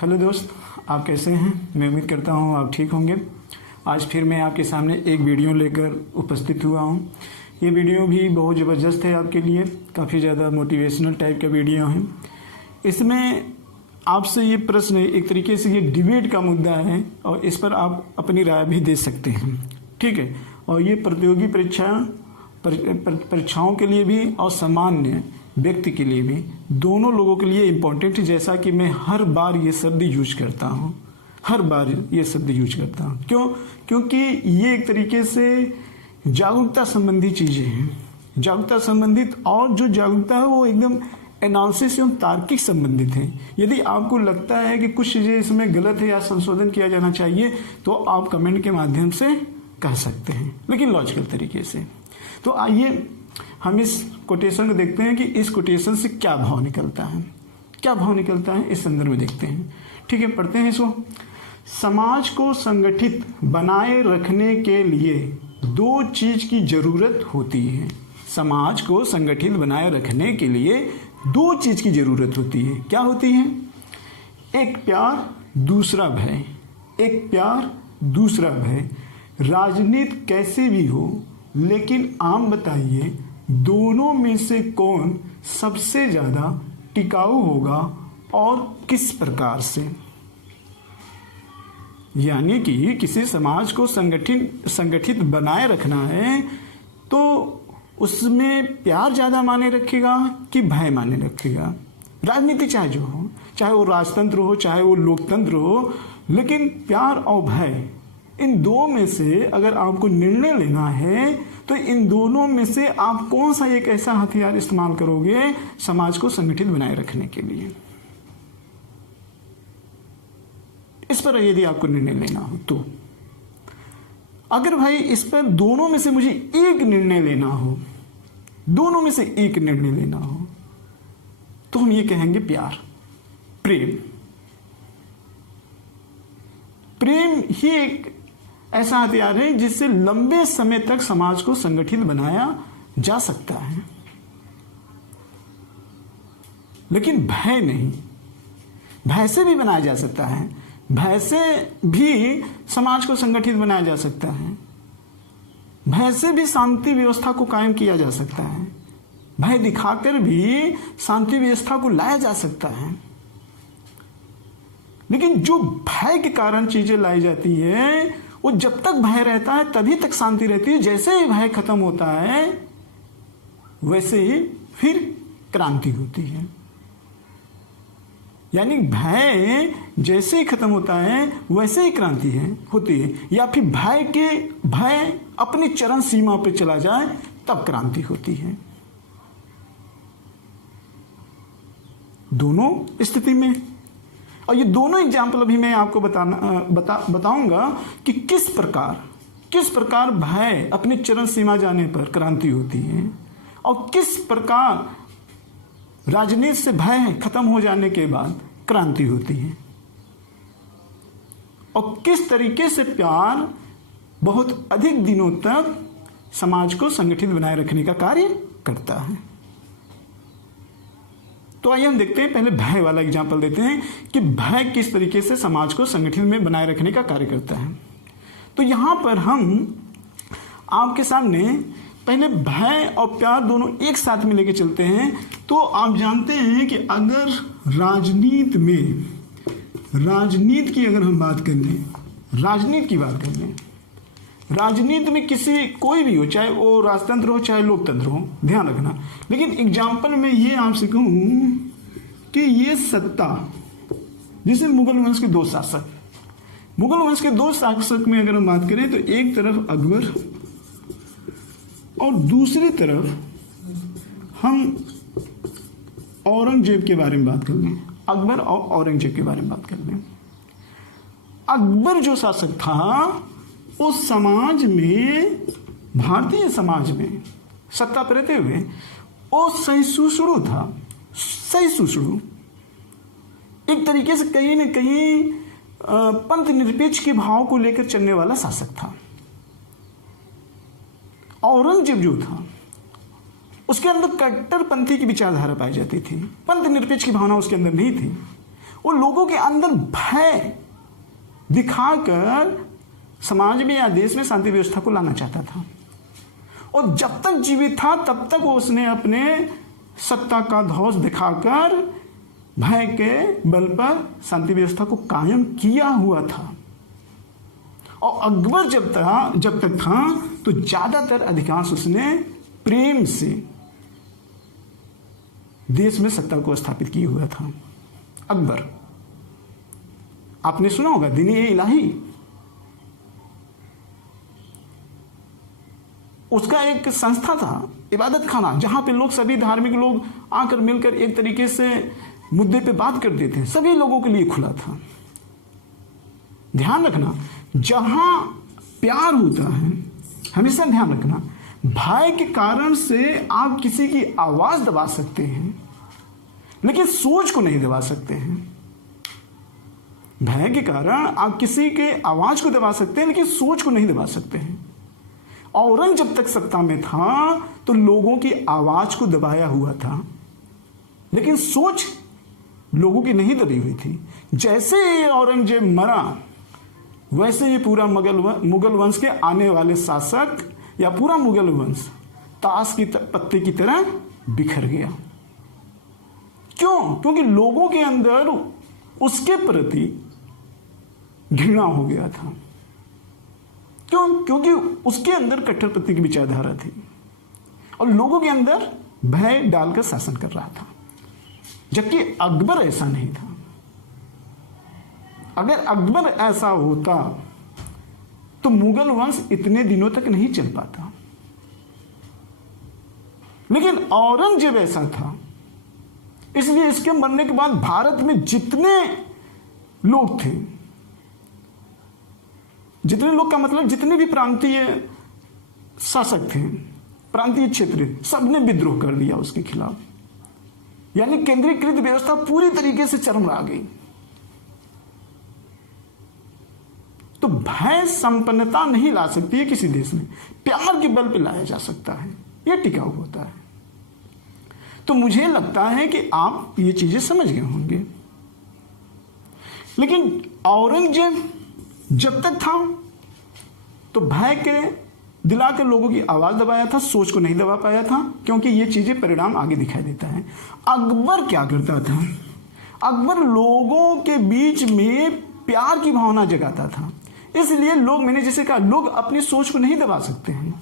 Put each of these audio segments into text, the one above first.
Hello दोस्त, आप कैसे हैं? मैं उम्मीद करता हूं आप ठीक होंगे। आज फिर मैं आपके सामने एक वीडियो लेकर उपस्थित हुआ हूं। ये वीडियो भी बहुत ज़बरदस्त है आपके लिए, काफ़ी ज़्यादा मोटिवेशनल टाइप का वीडियो है। इसमें आपसे ये प्रश्न एक तरीके से ये डिबेट का मुद्दा है और इस पर आप अपनी राय भी दे सकते हैं, ठीक है। और ये प्रतियोगी परीक्षाओं के लिए भी और सामान्य व्यक्ति के लिए भी, दोनों लोगों के लिए इम्पोर्टेंट है। जैसा कि मैं हर बार ये शब्द यूज करता हूँ, क्यों? क्योंकि ये एक तरीके से जागरूकता संबंधी चीज़ें हैं, जागरूकता संबंधित, और जो जागरूकता है वो एकदम एनालिसिस एवं तार्किक संबंधित है। यदि आपको लगता है कि कुछ चीज़ें इसमें गलत है या संशोधन किया जाना चाहिए तो आप कमेंट के माध्यम से कह सकते हैं, लेकिन लॉजिकल तरीके से। तो आइए हम इस कोटेशन को देखते हैं कि इस कोटेशन से क्या भाव निकलता है, इस संदर्भ में देखते हैं, ठीक है। पढ़ते हैं इसको। समाज को संगठित बनाए रखने के लिए दो चीज की जरूरत होती है। समाज को संगठित बनाए रखने के लिए दो चीज की जरूरत होती है। क्या होती है? एक प्यार, दूसरा भय। राजनीति कैसे भी हो, लेकिन आम बताइए, दोनों में से कौन सबसे ज्यादा टिकाऊ होगा और किस प्रकार से? यानी कि किसी समाज को संगठित बनाए रखना है तो उसमें प्यार ज्यादा माने रखेगा कि भय माने रखेगा? राजनीति चाहे जो हो, चाहे वो राजतंत्र हो, चाहे वो लोकतंत्र हो, लेकिन प्यार और भय, इन दो में से अगर आपको निर्णय लेना है तो इन दोनों में से आप कौन सा एक ऐसा हथियार इस्तेमाल करोगे समाज को संगठित बनाए रखने के लिए? इस पर यदि आपको निर्णय लेना हो तो, अगर भाई इस पर दोनों में से मुझे एक निर्णय लेना हो, तो हम ये कहेंगे प्यार, प्रेम ही एक ऐसा हथियार है जिससे लंबे समय तक समाज को संगठित बनाया जा सकता है। लेकिन भय नहीं, भय से भी बनाया जा सकता है, भय से भी समाज को संगठित बनाया जा सकता है, भय से भी शांति व्यवस्था को कायम किया जा सकता है, भय दिखाकर भी शांति व्यवस्था को लाया जा सकता है। लेकिन जो भय के कारण चीजें लाई जाती है, वो जब तक भय रहता है तभी तक शांति रहती है। जैसे ही भय खत्म होता है वैसे ही फिर क्रांति होती है। यानी भय जैसे ही खत्म होता है वैसे ही क्रांति होती है, या फिर भय अपनी चरम सीमा पर चला जाए तब क्रांति होती है। दोनों स्थिति में, और ये दोनों एग्जाम्पल अभी मैं आपको बताऊंगा कि किस प्रकार भय अपनी चरम सीमा जाने पर क्रांति होती है और किस प्रकार राजनीति से भय खत्म हो जाने के बाद क्रांति होती है, और किस तरीके से प्यार बहुत अधिक दिनों तक समाज को संगठित बनाए रखने का कार्य करता है। तो आइए हम देखते हैं, पहले भय वाला एग्जाम्पल देते हैं कि भय किस तरीके से समाज को संगठित में बनाए रखने का कार्य करता है। तो यहां पर हम आपके सामने पहले भय और प्यार दोनों एक साथ में लेके चलते हैं। तो आप जानते हैं कि अगर राजनीति की अगर हम बात कर लें, राजनीति में कोई भी हो, चाहे वो राजतंत्र हो चाहे लोकतंत्र हो, ध्यान रखना। लेकिन एग्जाम्पल में ये आपसे कहूं कि ये सत्ता, जैसे मुगल वंश के दो शासक में अगर हम बात करें तो एक तरफ अकबर और दूसरी तरफ हम औरंगजेब के बारे में बात कर लें। अकबर और औरंगजेब के बारे में बात कर लें। अकबर जो शासक था उस समाज में, भारतीय समाज में सत्ता पर रहते हुए वो सहिष्णु था, एक तरीके से कहीं न कहीं पंथ निरपेक्ष के भाव को लेकर चलने वाला शासक था। औरंगजेब जो था उसके अंदर कट्टरपंथी की विचारधारा पाई जाती थी, पंथ निरपेक्ष की भावना उसके अंदर नहीं थी। वो लोगों के अंदर भय दिखाकर समाज में या देश में शांति व्यवस्था को लाना चाहता था। और जब तक जीवित था तब तक वो उसने अपने सत्ता का धौस दिखाकर भय के बल पर शांति व्यवस्था को कायम किया हुआ था। और अकबर जब तक था तो ज्यादातर अधिकांश उसने प्रेम से देश में सत्ता को स्थापित किया हुआ था। अकबर, आपने सुना होगा दीन-ए-इलाही, उसका एक संस्था था, इबादत खाना, जहां पे लोग, सभी धार्मिक लोग आकर मिलकर एक तरीके से मुद्दे पे बात करते थे, सभी लोगों के लिए खुला था। ध्यान रखना, जहां प्यार होता है, हमेशा ध्यान रखना, भय के कारण से आप किसी की आवाज दबा सकते हैं लेकिन सोच को नहीं दबा सकते हैं। भय के कारण आप किसी के आवाज को दबा सकते हैं लेकिन सोच को नहीं दबा सकते हैं। औरंग जब तक सत्ता में था तो लोगों की आवाज को दबाया हुआ था लेकिन सोच लोगों की नहीं दबी हुई थी। जैसे ही औरंगजेब मरा वैसे ही पूरा मुगल वंश के आने वाले शासक या पूरा मुगल वंश ताश की पत्ते की तरह बिखर गया। क्यों? क्योंकि लोगों के अंदर उसके प्रति घृणा हो गया था। क्यों? क्योंकि उसके अंदर कट्टरपंथी की विचारधारा थी और लोगों के अंदर भय डालकर शासन कर रहा था। जबकि अकबर ऐसा नहीं था। अगर अकबर ऐसा होता तो मुगल वंश इतने दिनों तक नहीं चल पाता। लेकिन औरंगजेब ऐसा था, इसलिए इसके मरने के बाद भारत में जितने लोग थे, जितने लोग का मतलब जितने भी प्रांतीय शासक थे, प्रांतीय क्षेत्र, सबने विद्रोह कर दिया उसके खिलाफ। यानी केंद्रीकृत व्यवस्था पूरी तरीके से चरमरा गई। तो भय संपन्नता नहीं ला सकती है किसी देश में, प्यार के बल पर लाया जा सकता है, यह टिकाऊ होता है। तो मुझे लगता है कि आप ये चीजें समझ गए होंगे। लेकिन औरंगजेब जब तक था तो भय के दिलाकर लोगों की आवाज दबाया था, सोच को नहीं दबा पाया था, क्योंकि ये चीजें परिणाम आगे दिखाई देता है। अकबर क्या करता था? अकबर लोगों के बीच में प्यार की भावना जगाता था। इसलिए लोग, मैंने जैसे कहा, लोग अपनी सोच को नहीं दबा सकते हैं।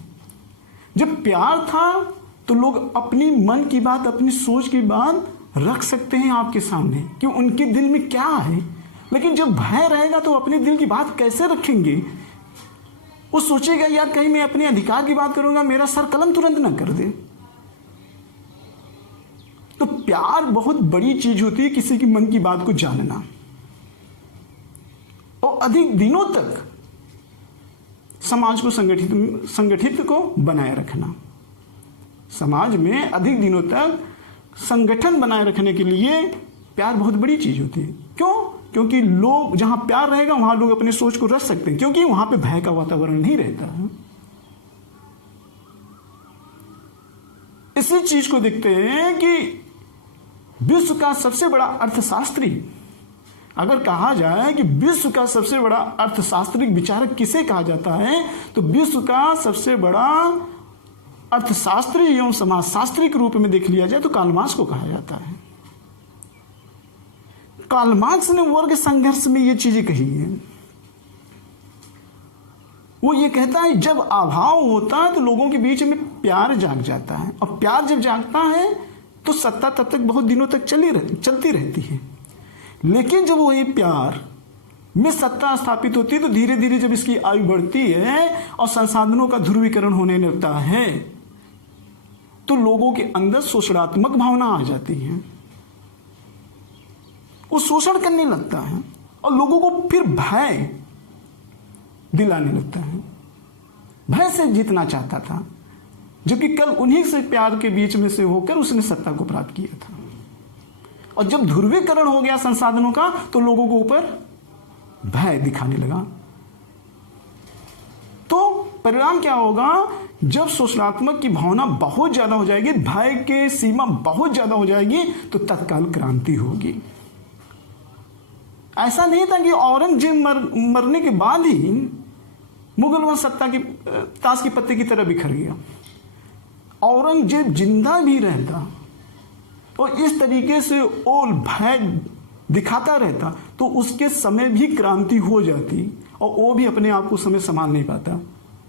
जब प्यार था तो लोग अपनी मन की बात, अपनी सोच की बात रख सकते हैं आपके सामने कि उनके दिल में क्या है। लेकिन जब भय रहेगा तो अपने दिल की बात कैसे रखेंगे? वो सोचेगा यार कहीं मैं अपने अधिकार की बात करूंगा मेरा सर कलम तुरंत ना कर दे। तो प्यार बहुत बड़ी चीज होती है, किसी की मन की बात को जानना और अधिक दिनों तक समाज को संगठित को बनाए रखना। समाज में अधिक दिनों तक संगठन बनाए रखने के लिए प्यार बहुत बड़ी चीज होती है। क्यों? क्योंकि लोग, जहां प्यार रहेगा वहां लोग अपनी सोच को रख सकते हैं, क्योंकि वहां पे भय का वातावरण नहीं रहता है। इसी चीज को देखते हैं कि विश्व का सबसे बड़ा अर्थशास्त्री, अगर कहा जाए कि विश्व का सबसे बड़ा अर्थशास्त्रिक विचारक किसे कहा जाता है, तो विश्व का सबसे बड़ा अर्थशास्त्री एवं समाजशास्त्री के रूप में देख लिया जाए तो कार्ल मार्क्स को कहा जाता है। कार्ल मार्क्स ने वर्ग संघर्ष में ये चीजें कही है। वो ये कहता है जब अभाव होता है तो लोगों के बीच में प्यार जाग जाता है, और प्यार जब जागता है तो सत्ता तब तक बहुत दिनों तक चलती रहती है। लेकिन जब वही प्यार में सत्ता स्थापित होती है तो धीरे धीरे जब इसकी आयु बढ़ती है और संसाधनों का ध्रुवीकरण होने लगता है तो लोगों के अंदर शोषणात्मक भावना आ जाती है। वो शोषण करने लगता है और लोगों को फिर भय दिलाने लगता है। भय से जीतना चाहता था, जबकि कल उन्हीं से प्यार के बीच में से होकर उसने सत्ता को प्राप्त किया था। और जब ध्रुवीकरण हो गया संसाधनों का तो लोगों को ऊपर भय दिखाने लगा। तो परिणाम क्या होगा? जब शोषणात्मक की भावना बहुत ज्यादा हो जाएगी, भय की सीमा बहुत ज्यादा हो जाएगी, तो तत्काल क्रांति होगी। ऐसा नहीं था कि औरंगजेब मरने के बाद ही मुगल वंश सत्ता की ताश की पत्ते की तरह बिखर गया। औरंगजेब जिंदा भी रहता और इस तरीके से ओल भय दिखाता रहता तो उसके समय भी क्रांति हो जाती और वो भी अपने आप को समय संभाल नहीं पाता।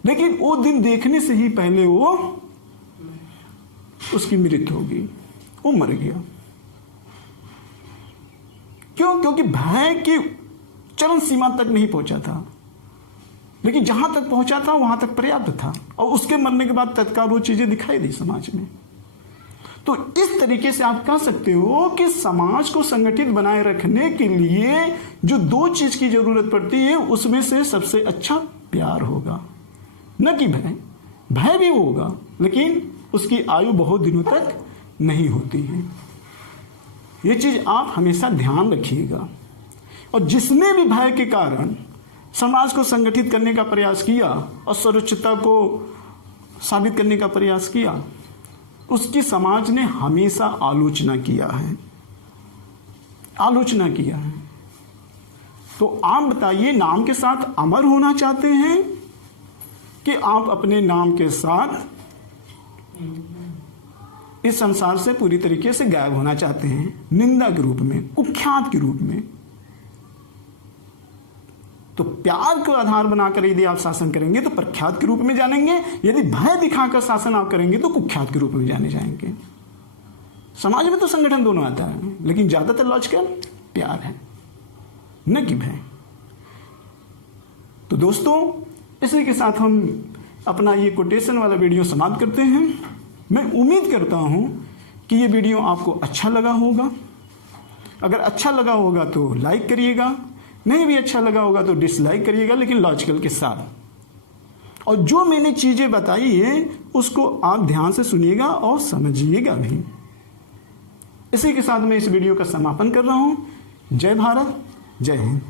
लेकिन वो दिन देखने से ही पहले वो उसकी मृत्यु हो गई, वो मर गया। क्यों? क्योंकि भय की चरम सीमा तक नहीं पहुंचा था, लेकिन जहां तक पहुंचा था वहां तक पर्याप्त था और उसके मरने के बाद तत्काल वो चीजें दिखाई दी समाज में। तो इस तरीके से आप कह सकते हो कि समाज को संगठित बनाए रखने के लिए जो दो चीज की जरूरत पड़ती है उसमें से सबसे अच्छा प्यार होगा, न कि भय। भय भी होगा लेकिन उसकी आयु बहुत दिनों तक नहीं होती है। ये चीज आप हमेशा ध्यान रखिएगा। और जिसने भी भय के कारण समाज को संगठित करने का प्रयास किया और सर्वोच्चता को साबित करने का प्रयास किया, उसकी समाज ने हमेशा आलोचना किया है, आलोचना किया है। तो आप बताइए, नाम के साथ अमर होना चाहते हैं कि आप अपने नाम के साथ इस संसार से पूरी तरीके से गायब होना चाहते हैं, निंदा के रूप में, कुख्यात के रूप में? तो प्यार को आधार बनाकर यदि आप शासन करेंगे तो प्रख्यात के रूप में जानेंगे, यदि भय दिखाकर शासन आप करेंगे तो कुख्यात के रूप में जाने जाएंगे। समाज में तो संगठन दोनों आता है, लेकिन ज्यादातर लॉजिकल प्यार है, न कि भय। तो दोस्तों, इसी के साथ हम अपना ये कोटेशन वाला वीडियो समाप्त करते हैं। मैं उम्मीद करता हूं कि ये वीडियो आपको अच्छा लगा होगा। अगर अच्छा लगा होगा तो लाइक करिएगा, नहीं भी अच्छा लगा होगा तो डिसलाइक करिएगा, लेकिन लॉजिकल के साथ। और जो मैंने चीजें बताई है उसको आप ध्यान से सुनिएगा और समझिएगा भी। इसी के साथ मैं इस वीडियो का समापन कर रहा हूं। जय भारत, जय हिंद।